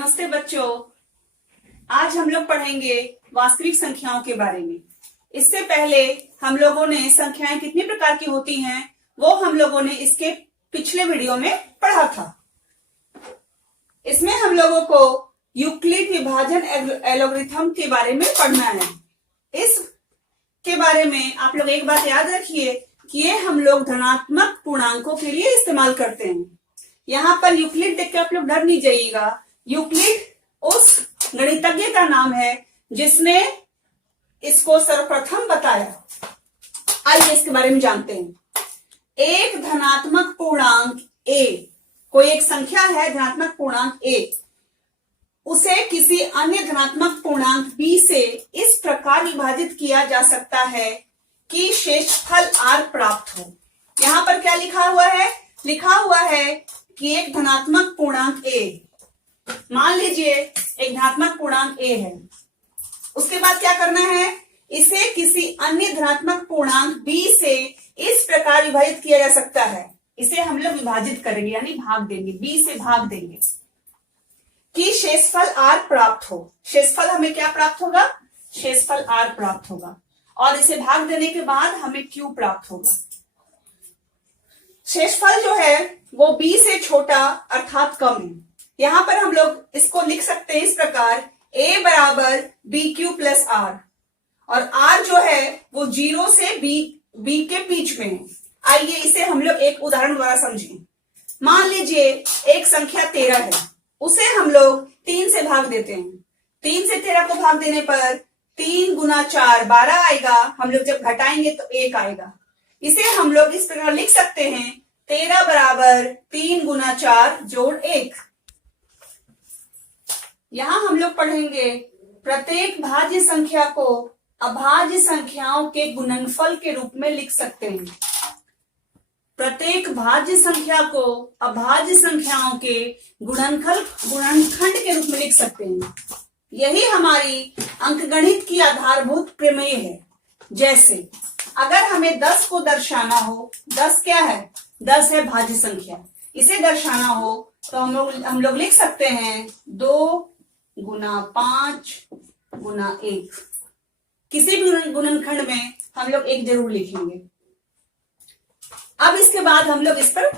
नमस्ते बच्चों। आज हम लोग पढ़ेंगे वास्तविक संख्याओं के बारे में। इससे पहले हम लोगों ने संख्याएं कितनी प्रकार की होती हैं वो हम लोगों ने इसके पिछले वीडियो में पढ़ा था। इसमें हम लोगों को यूक्लिड विभाजन एल्गोरिथम के बारे में पढ़ना है। इस के बारे में आप लोग एक बात याद रखिए कि ये हम लोग धनात्मक पूर्णांकों के लिए इस्तेमाल करते हैं। यहाँ पर यूक्लिड देख के आप लोग डर नहीं जाइएगा। यूक्लिड उस गणितज्ञ का नाम है जिसने इसको सर्वप्रथम बताया। आइए इसके बारे में जानते हैं। एक धनात्मक पूर्णांक a, कोई एक संख्या है धनात्मक पूर्णांक a, उसे किसी अन्य धनात्मक पूर्णांक b से इस प्रकार विभाजित किया जा सकता है कि शेषफल r प्राप्त हो। यहाँ पर क्या लिखा हुआ है? लिखा हुआ है कि एक धनात्मक पूर्णांक a, मान लीजिए एक धनात्मक पूर्णांक a है। उसके बाद क्या करना है? इसे किसी अन्य धनात्मक पूर्णांक b से इस प्रकार विभाजित किया जा सकता है। इसे हम लोग विभाजित करेंगे यानी भाग देंगे, b से भाग देंगे कि शेषफल r प्राप्त हो। शेषफल हमें क्या प्राप्त होगा? शेषफल r प्राप्त होगा और इसे भाग देने के बाद हमें q प्राप्त होगा। शेषफल जो है वो b से छोटा अर्थात कम है। यहां पर हम लोग इसको लिख सकते हैं इस प्रकार, a बराबर बी क्यू प्लस आर, और r जो है वो 0 से b के बीच में है। आइए इसे हम लोग एक उदाहरण द्वारा समझें। मान लीजिए एक संख्या 13 है, उसे हम लोग 3 से भाग देते हैं। 3 से 13 को भाग देने पर 3 गुना 4 12 आएगा। हम लोग जब घटाएंगे तो 1 आएगा। इसे हम लोग इस प्रकार लिख सकते हैं, 13 बराबर 3 गुना 4 जोड़ 1। यहां हम लोग पढ़ेंगे प्रत्येक भाज्य संख्या को अभाज्य संख्याओं के गुणनफल के रूप में लिख सकते हैं। प्रत्येक भाज्य संख्या को अभाज्य संख्याओं के गुणनखंड के रूप में लिख सकते हैं। यही हमारी अंकगणित की आधारभूत प्रमेय है। जैसे अगर हमें 10 को दर्शाना हो, 10 क्या है? 10 है भाज्य संख्या। इसे दर्शाना हो तो हम लोग लिख सकते हैं 2 गुना 5 गुना 1। किसी भी गुणनखंड में हम लोग 1 जरूर लिखेंगे। अब इसके बाद हम लोग इस पर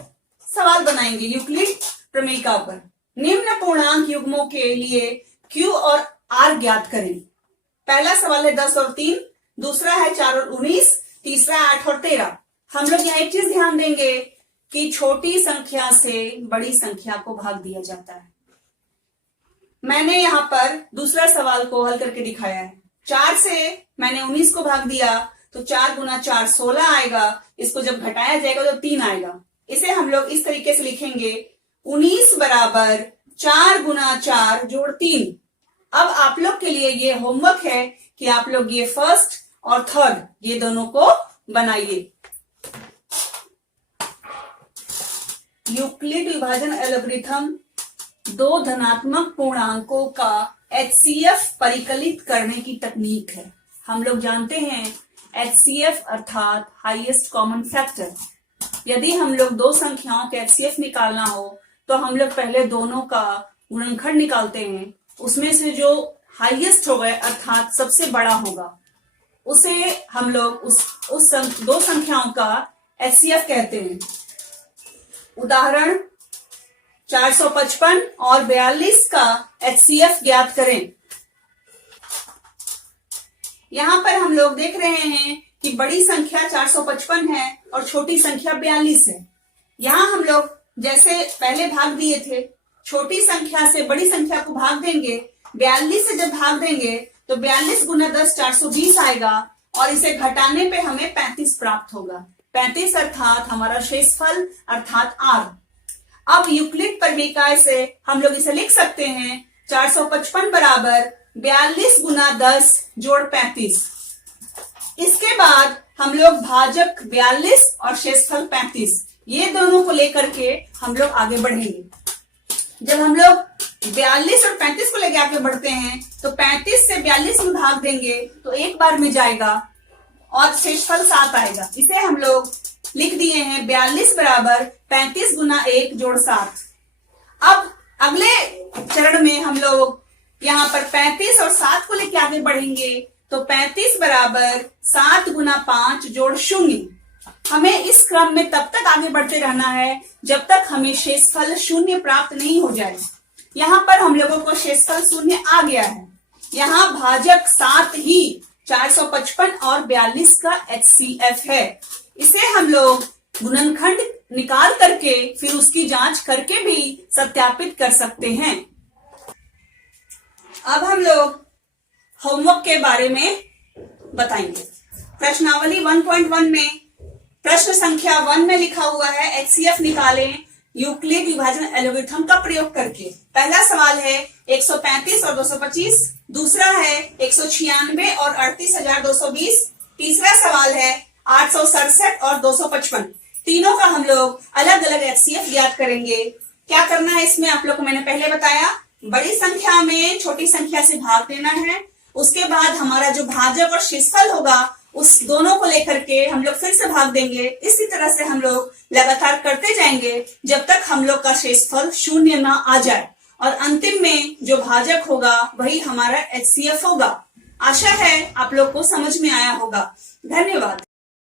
सवाल बनाएंगे यूक्लिड प्रमेयिका पर। निम्न पूर्णांक युग्मों के लिए q और r ज्ञात करें। पहला सवाल है 10 और 3, दूसरा है 4 और 19, तीसरा 8 और 13। हम लोग यहाँ एक चीज ध्यान देंगे कि छोटी संख्या से बड़ी संख्या को भाग दिया जाता है। मैंने यहाँ पर दूसरा सवाल को हल करके दिखाया है। 4 से मैंने 19 को भाग दिया तो 4 गुना 4 16 आएगा। इसको जब घटाया जाएगा तो 3 आएगा। इसे हम लोग इस तरीके से लिखेंगे, 19 बराबर 4 गुना 4 जोड़ 3। अब आप लोग के लिए ये होमवर्क है कि आप लोग ये फर्स्ट और थर्ड ये दोनों को बनाइए। यूक्लिड विभाजन एल्गोरिथम दो धनात्मक पूर्णांकों का HCF परिकलित करने की तकनीक है। हम लोग जानते हैं HCF अर्थात हाईएस्ट कॉमन फैक्टर। यदि हम लोग दो संख्याओं के HCF निकालना हो तो हम लोग पहले दोनों का गुणनखंड निकालते हैं। उसमें से जो हाईएस्ट होगा अर्थात सबसे बड़ा होगा उसे हम लोग उस दो संख्याओं का HCF कहते हैं। उदाहरण 455 और 42 का HCF ज्ञात करें। यहां पर हम लोग देख रहे हैं कि बड़ी संख्या 455 है और छोटी संख्या 42 है। यहां हम लोग जैसे पहले भाग दिए थे, छोटी संख्या से बड़ी संख्या को भाग देंगे। 42 से जब भाग देंगे तो 42 गुना 10 420 आएगा और इसे घटाने पे हमें 35 प्राप्त होगा। 35 अर्थात हमारा शेषफल अर्थात r। अब यूक्लिड परिमेय से हम लोग इसे लिख सकते हैं, 455 बराबर 42 गुना 10 जोड़ 35। इसके बाद हम लोग भाजक 42 और शेषफल 35 ये दोनों को लेकर के हम लोग आगे बढ़ेंगे। जब हम लोग 42 और 35 को लेकर आगे बढ़ते हैं तो 35 से 42 में भाग देंगे तो एक बार में जाएगा और शेषफल 7 आएगा। इसे हम लोग लिख दिए हैं 42 बराबर 35 गुना 1 जोड़ 7। अब अगले चरण में हम लोग यहाँ पर 35 और 7 को लेके आगे बढ़ेंगे। तो 35 बराबर 7 गुना 5 जोड़ 0। हमें इस क्रम में तब तक आगे बढ़ते रहना है जब तक हमें शेषफल 0 प्राप्त नहीं हो जाए। यहाँ पर हम लोगों को शेषफल 0 आ गया है। यहाँ भाजक 7 ही 455 और 42 का HCF है। इसे हम लोग गुणनखंड निकाल करके फिर उसकी जांच करके भी सत्यापित कर सकते हैं। अब हम लोग होमवर्क के बारे में बताएंगे। प्रश्नावली 1.1 में प्रश्न संख्या 1 में लिखा हुआ है HCF निकालें यूक्लिड विभाजन एल्गोरिथम का प्रयोग करके। पहला सवाल है 135 और 225, दूसरा है 196 और 38,220, तीसरा सवाल है 867 और 255। तीनों का हम लोग अलग अलग HCF ज्ञात करेंगे। क्या करना है इसमें आप लोग को मैंने पहले बताया, बड़ी संख्या में छोटी संख्या से भाग देना है। उसके बाद हमारा जो भाजक और शेषफल होगा उस दोनों को लेकर के हम लोग फिर से भाग देंगे। इसी तरह से हम लोग लगातार करते जाएंगे जब तक हम लोग का शेषफल 0 ना आ जाए और अंतिम में जो भाजक होगा वही हमारा HCF होगा। आशा है आप लोग को समझ में आया होगा। धन्यवाद।